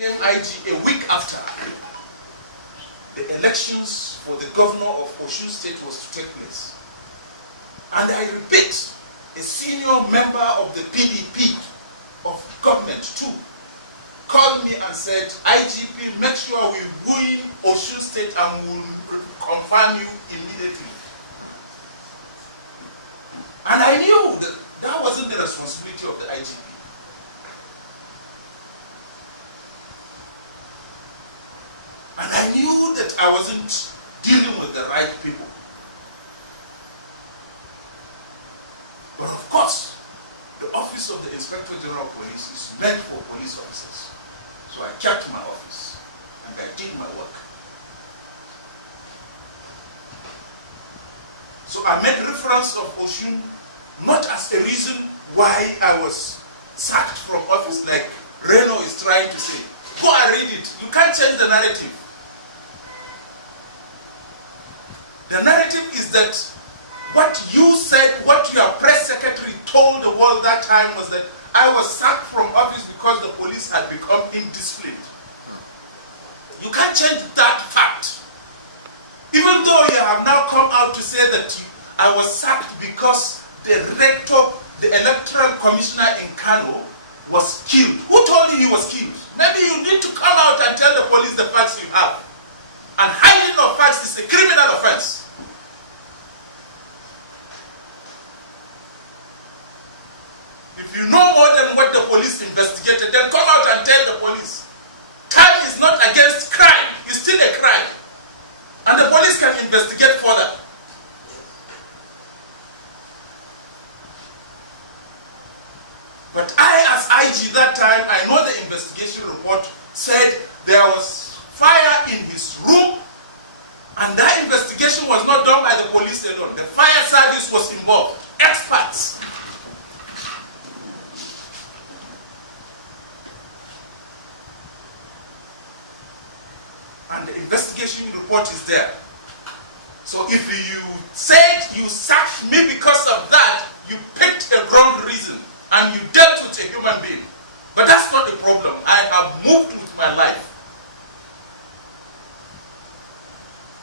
became IG a week after the elections for the governor of Osun State was to take place. And I repeat, a senior member of the PDP of government too called me and said, IGP, make sure we win Osun State and we will confirm you immediately. And I knew that that wasn't the responsibility of the IGP. And I knew that I wasn't dealing with the right people. But of course, the office of the Inspector General of Police is meant for police officers. So I kept my office and I did my work. So I made reference of Osun not as a reason why I was sacked from office like Reno is trying to say. Go and read it. You can't change the narrative. The narrative is that what you said, what your press secretary told the world that time was that I was sacked from office because the police had become indisciplined. You can't change that fact. Even though you have now come out to say that I was sacked because the rector, the electoral commissioner in Kano was killed. Who told you he was killed? Maybe you need to come out and tell the police the facts you have. And hiding of facts is a criminal offense. If you know more than what the police investigated, then come out and tell the police. Time is not against crime. It's still a crime. And the police can investigate further. But I, as IG that time, I know the investigation report said there was fire in his room, and that investigation was not done by the police alone. The fire service was involved, experts. And the investigation report is there. So if you said you sacked me because of that, you picked a wrong reason and you dealt with a human being. But that's not the problem. I have moved with my life.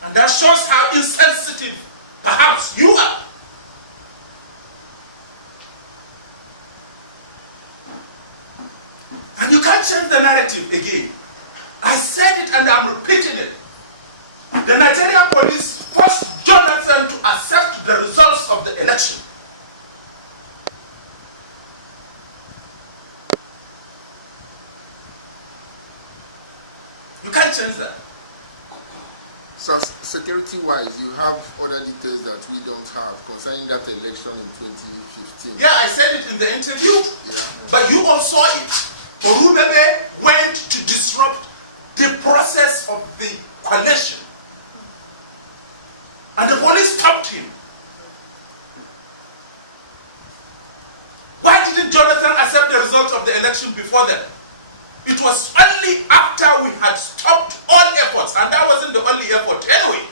And that shows how insensitive perhaps you are. And you can't change the narrative again. I said it and I'm repeating it. The Nigerian police forced Jonathan to accept the results of the election. You can't change that. So security-wise, you have other details that we don't have concerning that election in 2015. Yeah, I said it in the interview, but you all saw it. Orubebe went to disrupt the process of the coalition. And the police stopped him. Why didn't Jonathan accept the results of the election before then? It was only after we had stopped all efforts, and that wasn't the only effort anyway.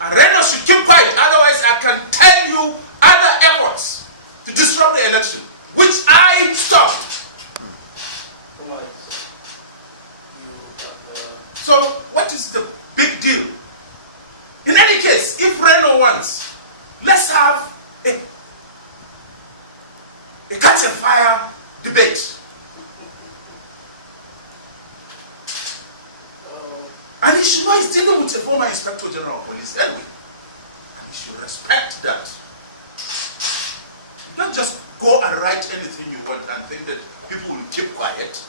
And Reno should keep quiet, otherwise I can tell you other efforts to disrupt the election, which I stopped. So what is the big deal? In any case, if Reno wants, let's have a catch and fire debate. And he should know he's dealing with a former Inspector General of Police anyway. And he should respect that. You don't just go and write anything you want and think that people will keep quiet.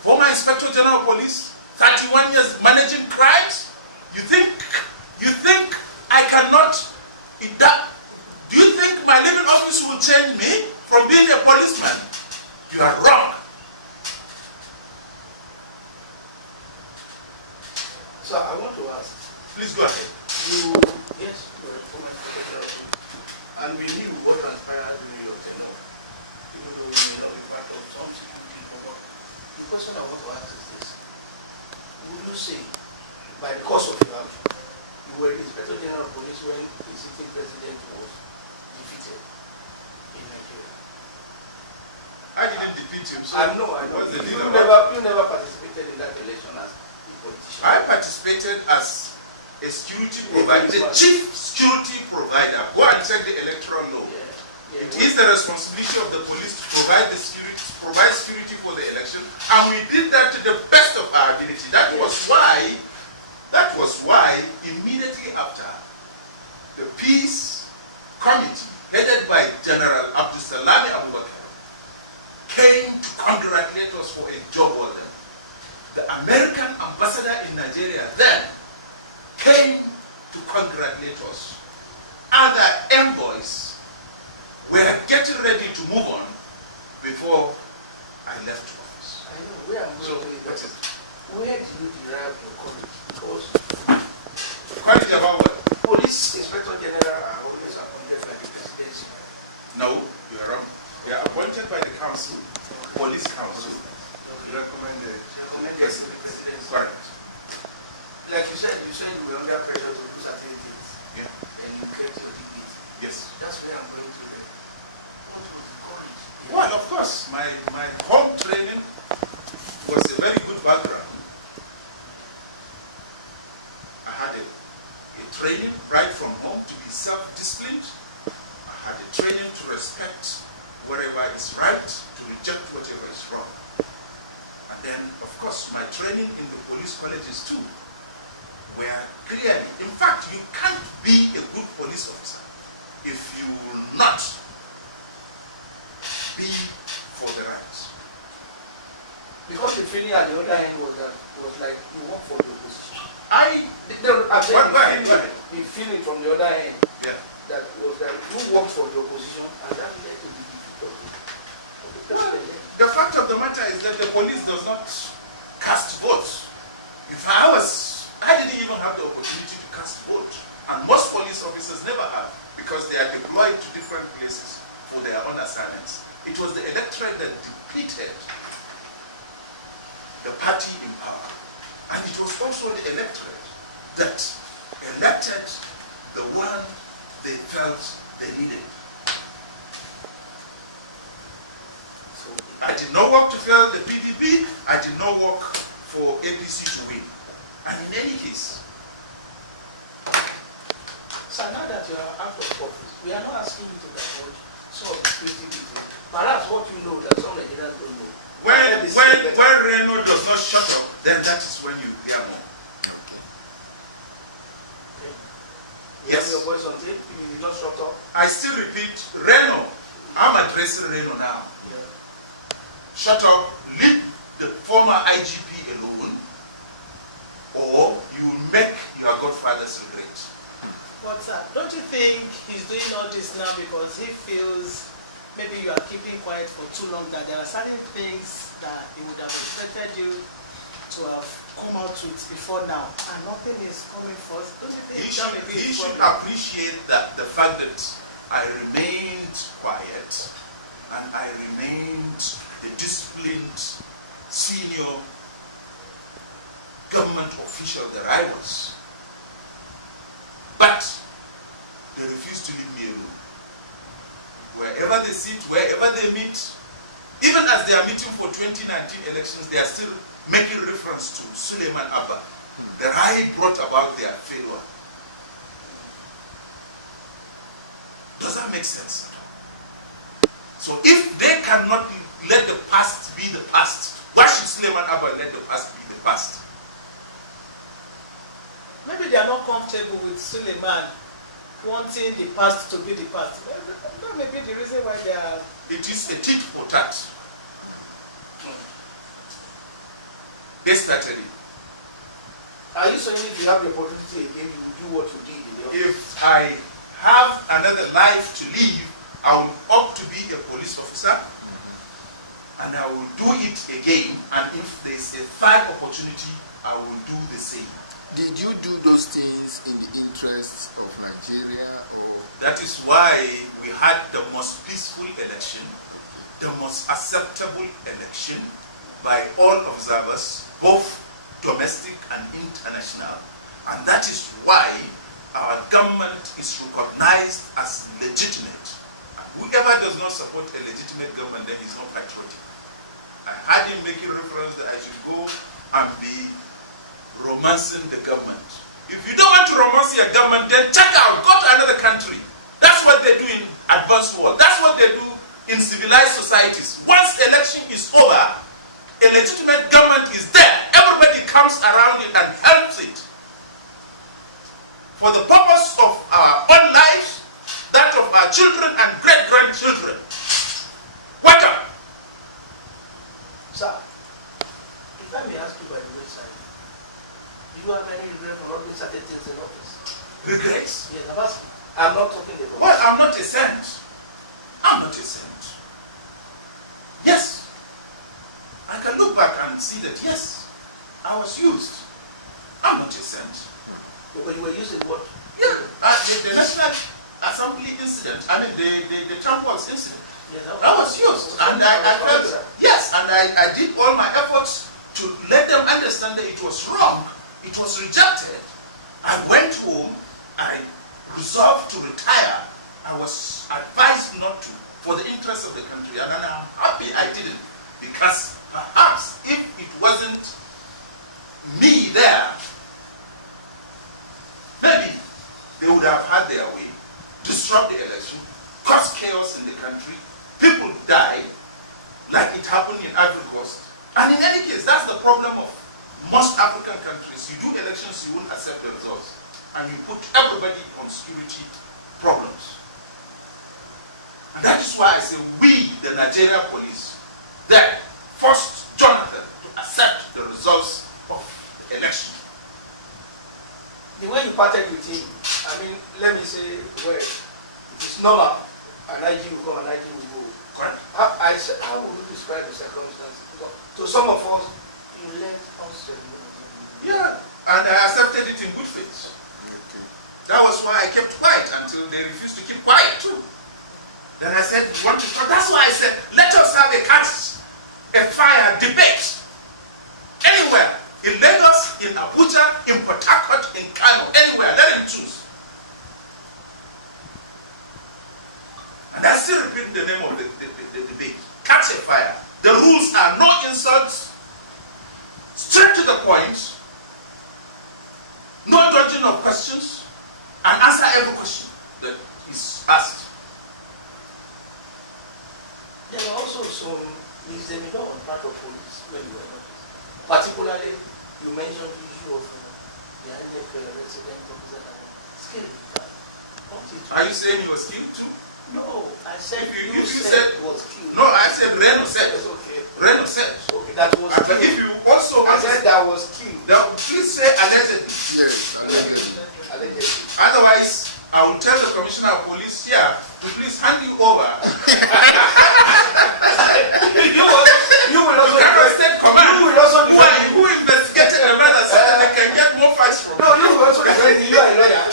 Former Inspector General of Police, 31 years managing crimes. You think I cannot, do you think my living office will change me from being a policeman? You are wrong. So I want to ask. Please go ahead. Yes, you were a former Inspector General, and we knew what transpired during your tenure. Even though you may not be part of some security work. The question I want to ask is this. Would you say, by the course of your action, you were the Inspector General of Police when the sitting president was defeated in Nigeria? I didn't defeat him. So I know. what's the deal You about never participated in that election as a politician. I participated as a security provider, the chief security provider. Go and check the electoral law. Yeah. It is the responsibility of the police to provide security for the election, and we did that to the best of our ability. That was why immediately after the peace committee headed by General Abbah came to congratulate us for a job well done. The American ambassador in Nigeria then came to congratulate us. Other envoys were getting ready to move on before I left office. I know. Where I'm going with that. Where did you derive your courage? Because Courage about what? police inspector general are always appointed by the presidency. No, you are wrong. They are appointed by the council, police council, recommended to the president. Correct. Like you said you were under pressure to do certain things. Yeah. And you kept your dignity. Yes. That's where I'm going to learn. What was the courage? Well, of course, my home training was a very good background. I had a training right from home to be self-disciplined. I had a training to respect whatever is right, to reject whatever is wrong. And then, of course, my training in the police colleges too were clearly, in fact, you can't be a good police officer if you will not be for the right. Because the feeling at the other end was like you work for the opposition. Go ahead. The feeling from the other end, Yeah. that was that you work for the opposition and that led to the defeat of it. Well, the fact of the matter is that the police does not cast votes. I didn't even have the opportunity to cast vote. And most police officers never have, because they are deployed to different places for their own assignments. It was the electorate that depleted the party in power. And it was also the electorate that elected the one they felt they needed. So I did not work to fail the PDP. I did not work for APC to win. And in any case, So now that you are out of office, we are not asking you to divulge some creativity. Perhaps what you know that some Nigerians don't know. when Reno does not shut up, then that is when you hear more. You Yes. have your voice on tape, you did not shut up. I still repeat, Reno. I'm addressing Reno now. Yeah. Shut up, leave the former IGP alone, or you will make your godfathers regret. But don't you think he's doing all this now because he feels maybe you are keeping quiet for too long, that there are certain things that he would have expected you to have come out with before now, and nothing is coming first? Don't you think that may be He his should problem? appreciate that the fact that I remained quiet and I remained a disciplined senior government official that I was. But they refuse to leave me alone. Wherever they sit, wherever they meet, even as they are meeting for 2019 elections, they are still making reference to Suleiman Abbah, that I brought about their failure. Does that make sense at all? So if they cannot let the past be the past, why should Suleiman Abbah let the past be the past? Maybe they are not comfortable with Suleiman wanting the past to be the past. That may be the reason why they are. It is a tit for tat. They started it. Are you saying if you have the opportunity again, you will do what you did in the office? If I have another life to live, I will opt to be a police officer, and I will do it again. And if there is a third opportunity, I will do the same. Did you do those things in the interests of Nigeria, or? That is why we had the most peaceful election, the most acceptable election by all observers, both domestic and international. And that is why our government is recognized as legitimate. And whoever does not support a legitimate government, then is not patriotic. I had him making reference that I should go and be romancing the government. If you don't want to romance your government, then check out, go to another country. That's what they do in advanced world. That's what they do in civilized societies. Once the election is over, a legitimate government is there. Everybody comes around it and helps it. For the purpose of our own lives, that of our children and great-grandchildren. Welcome. Sir, if I may ask you by the wayside, do you have any regret for not doing certain things in office? Regrets? Yes, I'm not talking about. Well, I'm not a saint. I'm not a saint. Yes. I can look back and see that, yes, I was used. I'm not a saint. But you were used in what? Yeah, the National Assembly incident, I mean the Tramples incident, Yes, I was used. And I felt, yes, and I did all my efforts to let them understand that it was wrong, it was rejected. I went home, I resolved to retire. I was advised not to, for the interest of the country, and I'm happy I didn't, because perhaps if it wasn't me there, maybe they would have had their way, disrupt the election, cause chaos in the country, people die, like it happened in Ivory Coast. And in any case, that's the problem of most African countries. You do elections, you won't accept the results. And you put everybody on security problems. And that is why I say we, the Nigerian police, that forced Jonathan to accept the results of the election. The way you parted with him, I mean, let me say, well, it is normal. An IG will come, an IG will go. Correct? How would you describe the circumstances? To some of us, you left us. Yeah, and I accepted it in good faith. That was why I kept quiet until they refused to keep quiet too. Then I said, you want to talk? That's why I said, let us have a fire debate. Anywhere. In Lagos, in Abuja, in Port Harcourt, in Kano, anywhere. Let him choose. And I still repeat the name of the debate. Catch a fire. The rules are no insults, straight to the point, no dodging of questions, and answer every question that is asked. There were also some misdemeanor on part of police when you were not. Particularly, you mentioned the issue of the INEC resident officer that was skilled. Are you saying he was killed too? No, I said If you you said was killed. No, I said Reno said. That's okay. Reno said. Okay, that was And killed. if you also I said that was killed. now, please say allegedly. Yes, Allegedly. Otherwise, I will tell the commissioner of police here to please hand you over. You will also Kano State Command, you will also defend who investigated the matter so that they can get more facts from. No, you will also defend you are a lawyer.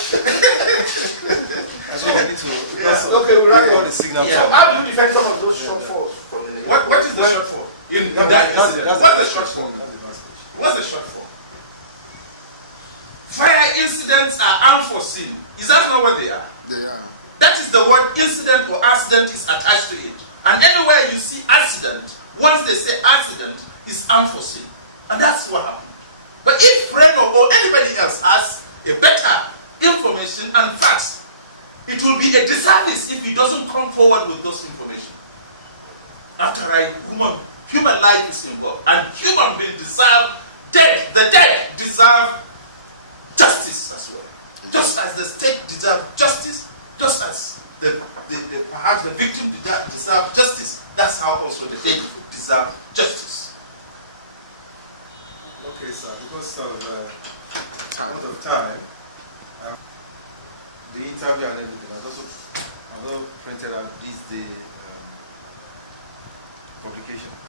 So we need to Okay, we'll write all on the signal. So how do you defend some of those shortfalls from the What is the short for? What's the short for? What's the short for? Fire incidents are unforeseen. Is that not what they are? they are. That is the word incident or accident is attached to it. And anywhere you see accident, once they say accident, is unforeseen. And that's what happened. But if Reno or anybody else has a better information and facts, it will be a disservice if he doesn't come forward with those information. After human life is involved, and human beings deserve death. The dead deserve justice as well. Just as the state deserves justice, just as perhaps the victim deserves justice, that's how also the dead deserve justice. Okay, sir, because of out of time, the interview and everything, I also printed out this day publication.